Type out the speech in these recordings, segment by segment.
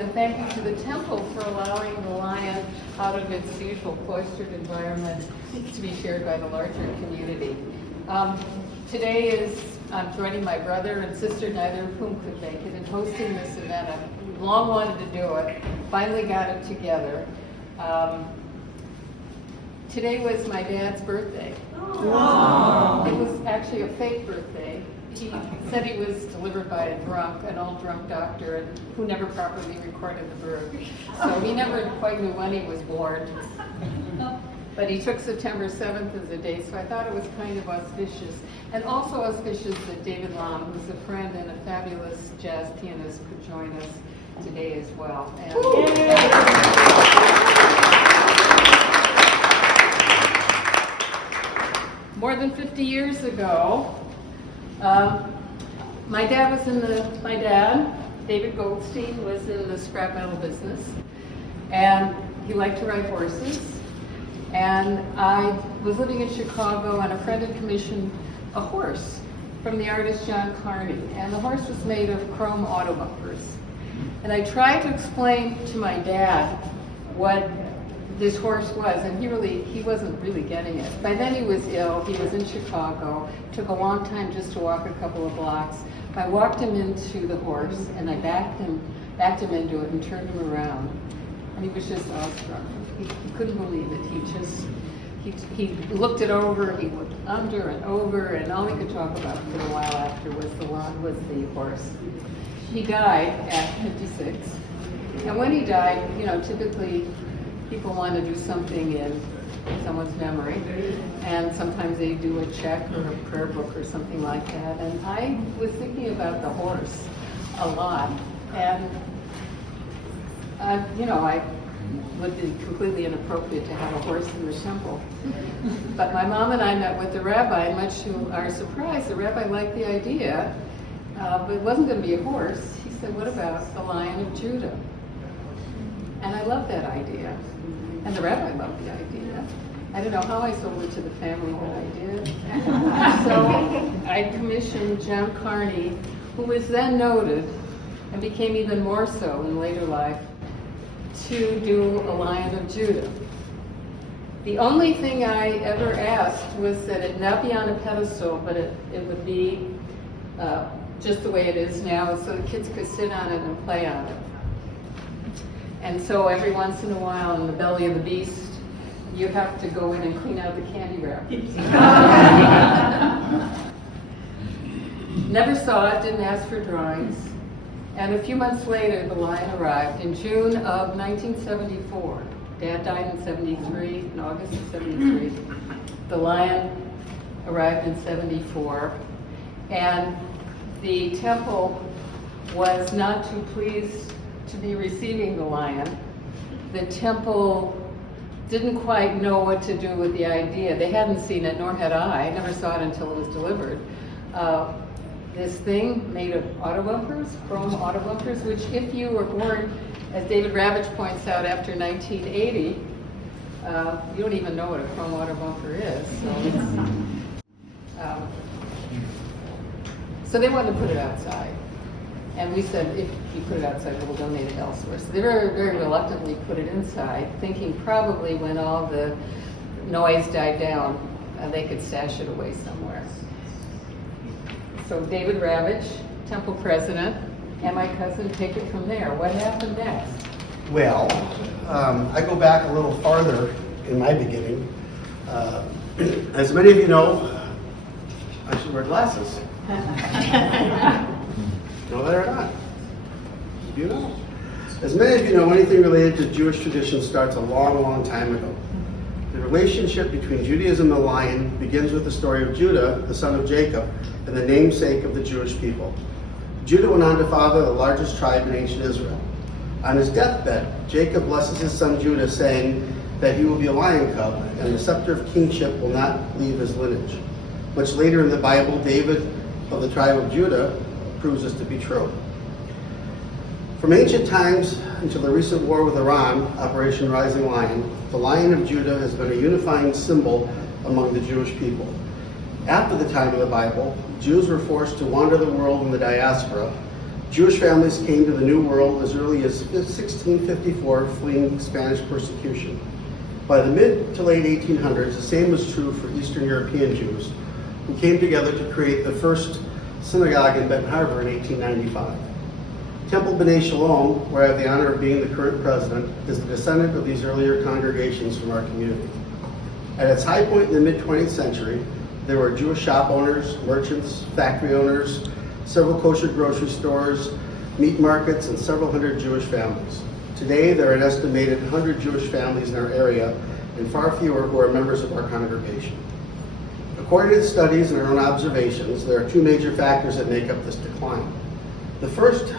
And thank you to the temple for allowing the lion out of its usual cloistered environment to be shared by the larger community. Today I'm joining my brother and sister, neither of whom could make it, in hosting this event. I've long wanted to do it, finally got it together. Today was my dad's birthday. Aww. It was actually a fake birthday. He said he was delivered by an old drunk doctor who never properly recorded the birth. So he never quite knew when he was born. But he took September 7th as a day, so I thought it was kind of auspicious. And also auspicious that David Lam, who's a friend and a fabulous jazz pianist, could join us today as well. More than 50 years ago, my dad, David Goldstein, was in the scrap metal business, and he liked to ride horses. And I was living in Chicago, and a friend had commissioned a horse from the artist John Carney, and the horse was made of chrome auto bumpers. And I tried to explain to my dad what this horse was, and he wasn't really getting it. By then he was ill, he was in Chicago, it took a long time just to walk a couple of blocks. I walked him into the horse, and I backed him into it and turned him around. And he was just awestruck. He couldn't believe it. He looked it over, he looked under and over, and all he could talk about for a while after was the horse. He died at 56. And when he died, typically people want to do something in someone's memory, and sometimes they do a check or a prayer book or something like that. And I was thinking about the horse a lot, and I would be completely inappropriate to have a horse in the temple. But my mom and I met with the rabbi, and much to our surprise, the rabbi liked the idea, but it wasn't going to be a horse. He said, "What about the Lion of Judah?" And I loved that idea. And the rabbi loved the idea. I don't know how I sold it to the family, but I did. So I commissioned John Carney, who was then noted, and became even more so in later life, to do a Lion of Judah. The only thing I ever asked was that it not be on a pedestal, but it would be just the way it is now, so the kids could sit on it and play on it. And so every once in a while, in the belly of the beast, you have to go in and clean out the candy wrappers. Never saw it, didn't ask for drawings. And a few months later, the lion arrived in June of 1974. Dad died in 73, in August of 73. The lion arrived in 74. And the temple was not too pleased to be receiving the lion. The temple didn't quite know what to do with the idea. They hadn't seen it, nor had I. I never saw it until it was delivered. This thing made of auto bumpers, chrome auto bumpers, which if you were born, as David Ravitch points out, after 1980, you don't even know what a chrome auto bumper is. So they wanted to put it outside. And we said, if you put it outside, we'll donate it elsewhere. So they very, very reluctantly put it inside, thinking probably when all the noise died down, they could stash it away somewhere. So David Ravitch, temple president, and my cousin take it from there. What happened next? Well, I go back a little farther in my beginning. As many of you know, I should wear glasses. Know that or not? You know. As many of you know, anything related to Jewish tradition starts a long, long time ago. The relationship between Judaism and the lion begins with the story of Judah, the son of Jacob, and the namesake of the Jewish people. Judah went on to father the largest tribe in ancient Israel. On his deathbed, Jacob blesses his son Judah, saying that he will be a lion cub, and the scepter of kingship will not leave his lineage. Much later in the Bible, David of the tribe of Judah proves this to be true. From ancient times until the recent war with Iran, Operation Rising Lion, the Lion of Judah has been a unifying symbol among the Jewish people. After the time of the Bible, Jews were forced to wander the world in the diaspora, Jewish families came to the New World as early as 1654, fleeing Spanish persecution. By the mid to late 1800s, the same was true for Eastern European Jews, who came together to create the first synagogue in Benton Harbor in 1895. Temple B'nai Shalom, where I have the honor of being the current president, is the descendant of these earlier congregations from our community. At its high point in the mid-20th century, there were Jewish shop owners, merchants, factory owners, several kosher grocery stores, meat markets, and several hundred Jewish families. Today, there are an estimated 100 Jewish families in our area, and far fewer who are members of our congregation. According to studies and our own observations, there are two major factors that make up this decline. The first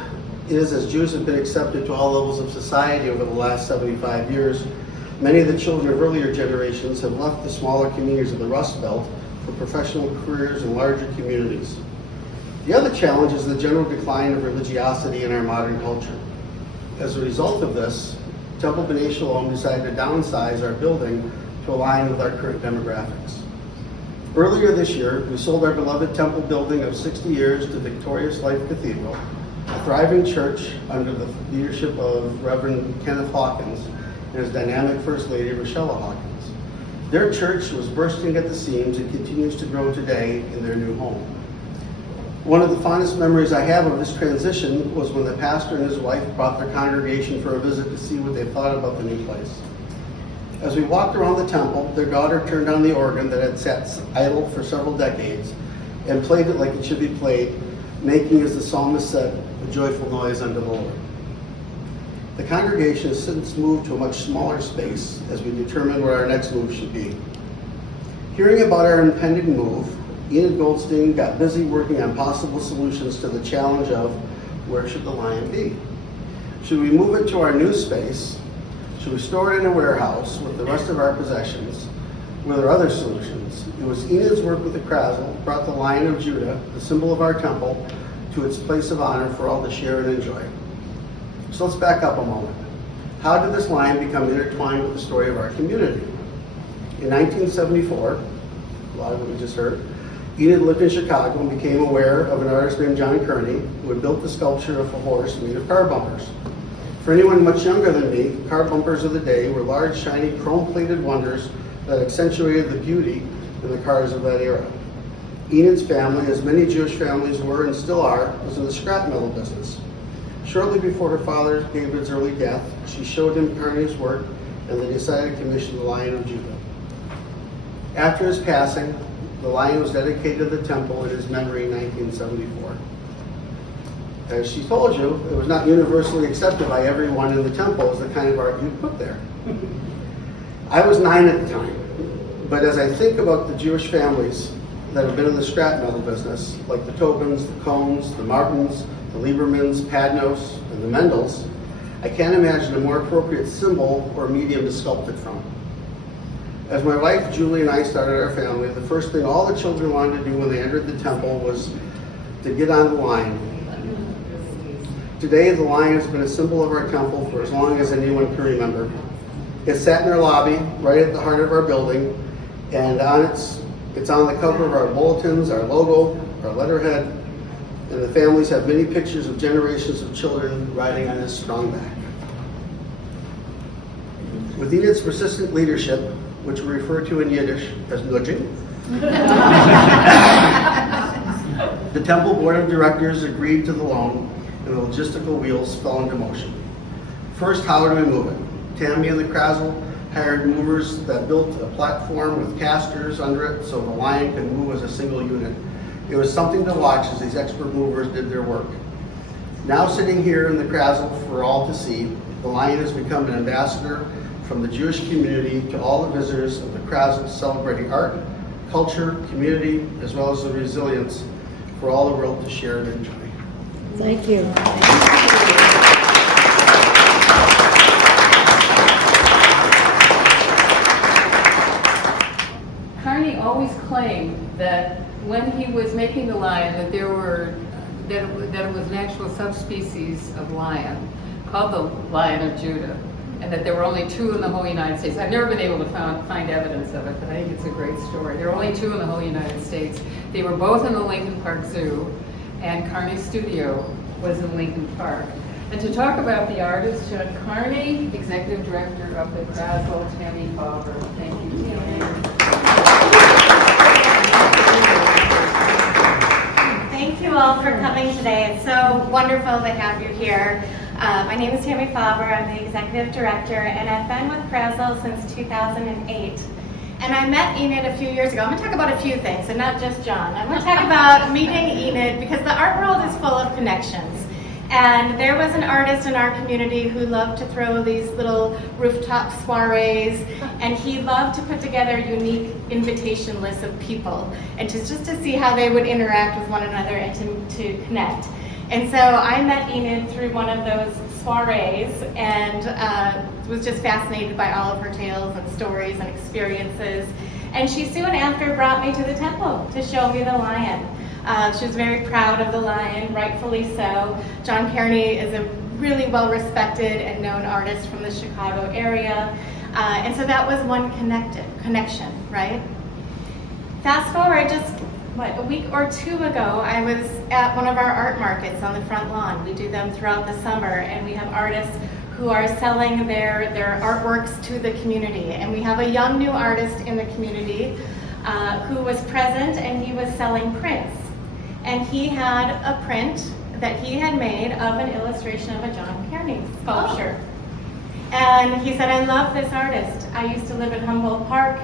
is, as Jews have been accepted to all levels of society over the last 75 years, many of the children of earlier generations have left the smaller communities of the Rust Belt for professional careers in larger communities. The other challenge is the general decline of religiosity in our modern culture. As a result of this, Temple B'nai Shalom decided to downsize our building to align with our current demographics. Earlier this year, we sold our beloved temple building of 60 years to Victorious Life Cathedral, a thriving church under the leadership of Reverend Kenneth Hawkins and his dynamic First Lady, Rochella Hawkins. Their church was bursting at the seams and continues to grow today in their new home. One of the fondest memories I have of this transition was when the pastor and his wife brought their congregation for a visit to see what they thought about the new place. As we walked around the temple, their daughter turned on the organ that had sat idle for several decades and played it like it should be played, making, as the psalmist said, a joyful noise unto the Lord. The congregation has since moved to a much smaller space as we determine where our next move should be. Hearing about our impending move, Enid Goldstein got busy working on possible solutions to the challenge of where should the lion be? Should we move it to our new space? Should we store it in a warehouse with the rest of our possessions? Were there other solutions? It was Enid's work with the Krasl brought the Lion of Judah, the symbol of our temple, to its place of honor for all to share and enjoy. So let's back up a moment. How did this lion become intertwined with the story of our community? In 1974, a lot of what we just heard, Enid lived in Chicago and became aware of an artist named John Kearney who had built the sculpture of a horse made of car bumpers. For anyone much younger than me, car bumpers of the day were large, shiny, chrome-plated wonders that accentuated the beauty in the cars of that era. Enid's family, as many Jewish families were and still are, was in the scrap metal business. Shortly before her father David's early death, she showed him Kearney's work and they decided to commission the Lion of Judah. After his passing, the lion was dedicated to the temple in his memory in 1974. As she told you, it was not universally accepted by everyone in the temple as the kind of art you'd put there. I was 9 at the time, but as I think about the Jewish families that have been in the scrap metal business, like the Tobins, the Cohns, the Martins, the Liebermans, Padnos, and the Mendels, I can't imagine a more appropriate symbol or medium to sculpt it from. As my wife Julie and I started our family, the first thing all the children wanted to do when they entered the temple was to get on the lion. Today, the lion has been a symbol of our temple for as long as anyone can remember. It sat in our lobby, right at the heart of our building, and it's on the cover of our bulletins, our logo, our letterhead, and the families have many pictures of generations of children riding on this strong back. With Enid's persistent leadership, which we refer to in Yiddish as nudging, the temple board of directors agreed to the loan and the logistical wheels fell into motion. First, how do we move it? Tammy and the Krasl hired movers that built a platform with casters under it so the lion could move as a single unit. It was something to watch as these expert movers did their work. Now sitting here in the Krasl for all to see, the lion has become an ambassador from the Jewish community to all the visitors of the Krasl, celebrating art, culture, community, as well as the resilience for all the world to share and enjoy. Thank you. Kearney always claimed that when he was making the lion, that it was an actual subspecies of lion called the Lion of Judah, and that there were only 2 in the whole United States. I've never been able to find evidence of it, but I think it's a great story. There are only 2 in the whole United States. They were both in the Lincoln Park Zoo, and Kearney's studio was in Lincoln Park. And to talk about the artist, John Carney, Executive Director of the Krasl, Tammy Faber. Thank you, Tammy. Thank you all for coming today. It's so wonderful to have you here. My name is Tammy Faber. I'm the Executive Director, and I've been with Krasl since 2008. And I met Enid a few years ago. I'm going to talk about a few things, and not just John. I'm going to talk about meeting Enid because the art world is full of connections. And there was an artist in our community who loved to throw these little rooftop soirees, and he loved to put together unique invitation lists of people, and just to see how they would interact with one another and to connect. And so I met Enid through one of those soirees and was just fascinated by all of her tales and stories and experiences. And she soon after brought me to the temple to show me the lion. She was very proud of the lion, rightfully so. John Carney is a really well-respected and known artist from the Chicago area. And so that was one connection, right? Fast forward just, a week or two ago, I was at one of our art markets on the front lawn. We do them throughout the summer, and we have artists who are selling their artworks to the community. And we have a young new artist in the community who was present, and he was selling prints. And he had a print that he had made of an illustration of a John Carney sculpture. And he said, I love this artist. I used to live in Humboldt Park.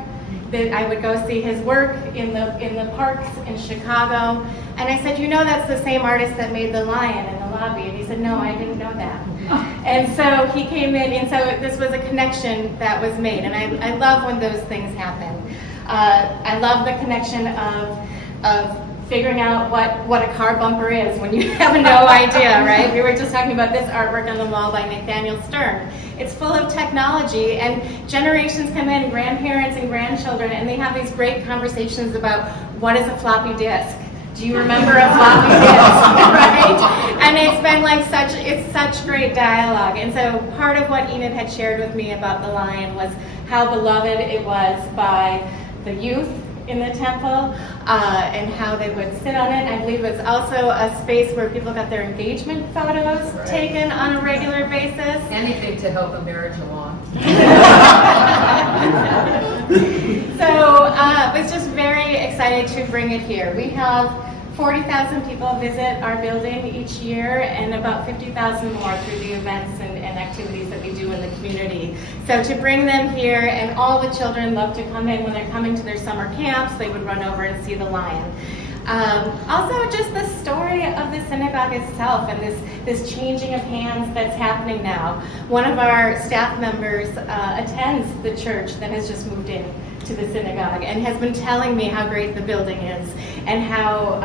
I would go see his work in the parks in Chicago. And I said, you know that's the same artist that made the lion in the lobby. And he said, no, I didn't know that. And so he came in, and so this was a connection that was made. And I love when those things happen. I love the connection of figuring out what a car bumper is when you have no idea, right? We were just talking about this artwork on the wall by Nathaniel Stern. It's full of technology, and generations come in, grandparents and grandchildren, and they have these great conversations about what is a floppy disk. Do you remember a floppy disk, right? And it's been like such great dialogue. And so part of what Enid had shared with me about the lion was how beloved it was by the youth in the temple, and how they would sit on it. I believe it's also a space where people got their engagement photos taken on a regular basis. Anything to help a marriage along. So I was just very excited to bring it here. We have 40,000 people visit our building each year, and about 50,000 more through the events and activities that we do in the community. So to bring them here, and all the children love to come in when they're coming to their summer camps, they would run over and see the lion. Also, just the story of the synagogue itself and this changing of hands that's happening now. One of our staff members attends the church that has just moved in to the synagogue and has been telling me how great the building is and how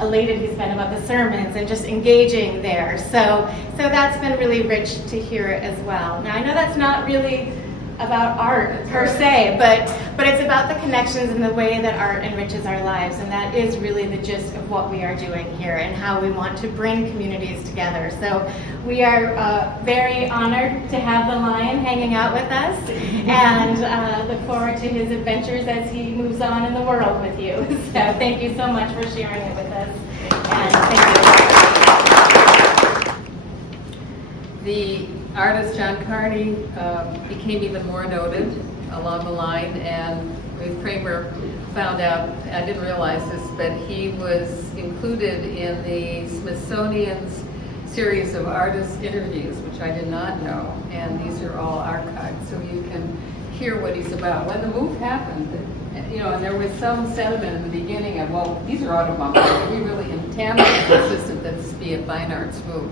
elated he's been about the sermons and just engaging there. So that's been really rich to hear as well. Now I know that's not really about art per se, but it's about the connections and the way that art enriches our lives, and that is really the gist of what we are doing here and how we want to bring communities together. So we are very honored to have the lion hanging out with us, and look forward to his adventures as he moves on in the world with you. So thank you so much for sharing it with us, and thank you. The artist John Carney became even more noted along the line, and Ruth Kramer found out, I didn't realize this, but he was included in the Smithsonian's series of artist interviews, which I did not know, and these are all archived, so you can hear what he's about. When the move happened, and there was some sentiment in the beginning of, well, these are automobiles, are we really in tandem consistent that this be a fine arts move?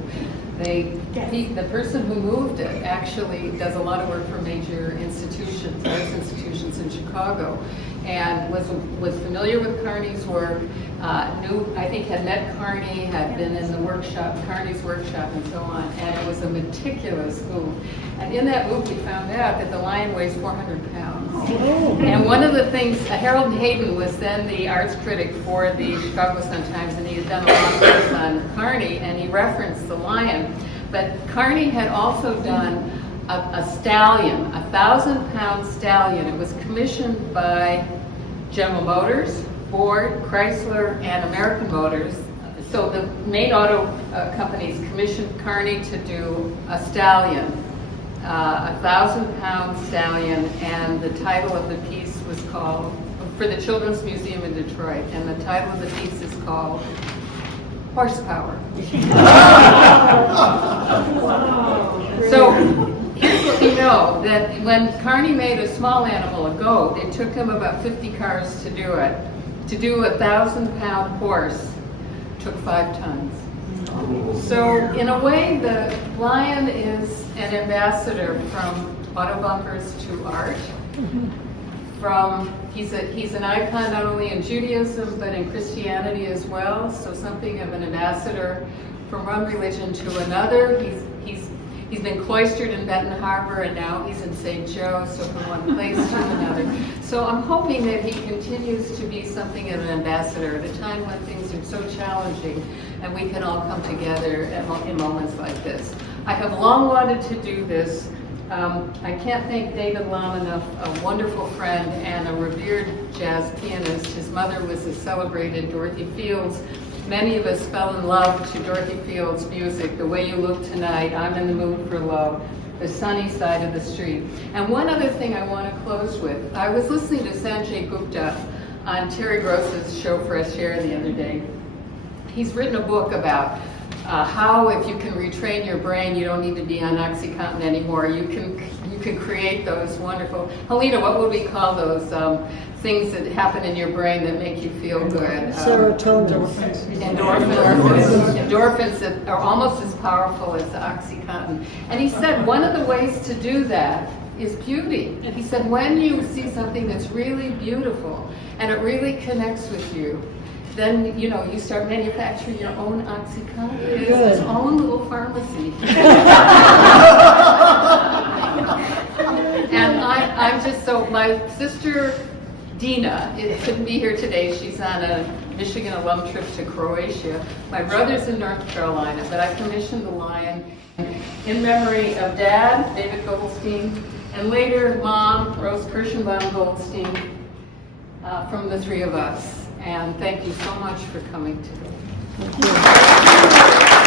The person who moved it actually does a lot of work for major institutions, arts institutions in Chicago, and was familiar with Carney's work, I think had met Carney, had been in the workshop, Carney's workshop and so on, and it was a meticulous move. And in that move we found out that the lion weighs 400 pounds. Oh. And one of the things, Harold Hayden was then the arts critic for the Chicago Sun-Times, and he had done a lot of work on Carney, and he referenced the lion. But Carney had also done a stallion, a 1,000-pound stallion. It was commissioned by General Motors, Ford, Chrysler, and American Motors. so the main auto companies commissioned Carney to do a stallion, a 1,000-pound stallion, and the title of the piece was called, for the Children's Museum in Detroit, and the title of the piece is called Horsepower. So here's what we know, that when Carney made a small animal, a goat, it took him about 50 cars to do it. To do a 1,000-pound horse took 5 tons. So in a way, the lion is an ambassador from auto bumpers to art. He's an icon not only in Judaism but in Christianity as well. So something of an ambassador from one religion to another. He's been cloistered in Benton Harbor, and now he's in St. Joe, so from one place to another. So I'm hoping that he continues to be something of an ambassador at a time when things are so challenging and we can all come together in moments like this. I have long wanted to do this. I can't thank David Lam enough, a wonderful friend and a revered jazz pianist. His mother was the celebrated Dorothy Fields. Many of us fell in love to Dorothy Fields' music, The Way You Look Tonight, I'm in the Mood for Love, The Sunny Side of the Street. And one other thing I want to close with. I was listening to Sanjay Gupta on Terry Gross's show Fresh Air the other day. He's written a book about how, if you can retrain your brain, you don't need to be on OxyContin anymore. You can create those wonderful. Helena, what would we call those things that happen in your brain that make you feel good? Serotonin. Endorphins that are almost as powerful as OxyContin. And he said one of the ways to do that is beauty. And he said when you see something that's really beautiful and it really connects with you, then you start manufacturing your own OxyContin. It's its own little pharmacy. And I'm just so, my sister Dina couldn't be here today. She's on a Michigan alum trip to Croatia. My brother's in North Carolina, but I commissioned the lion in memory of Dad, David Goldstein, and later Mom, Rose Kirschenbaum Goldstein, from the three of us. And thank you so much for coming today. Thank you.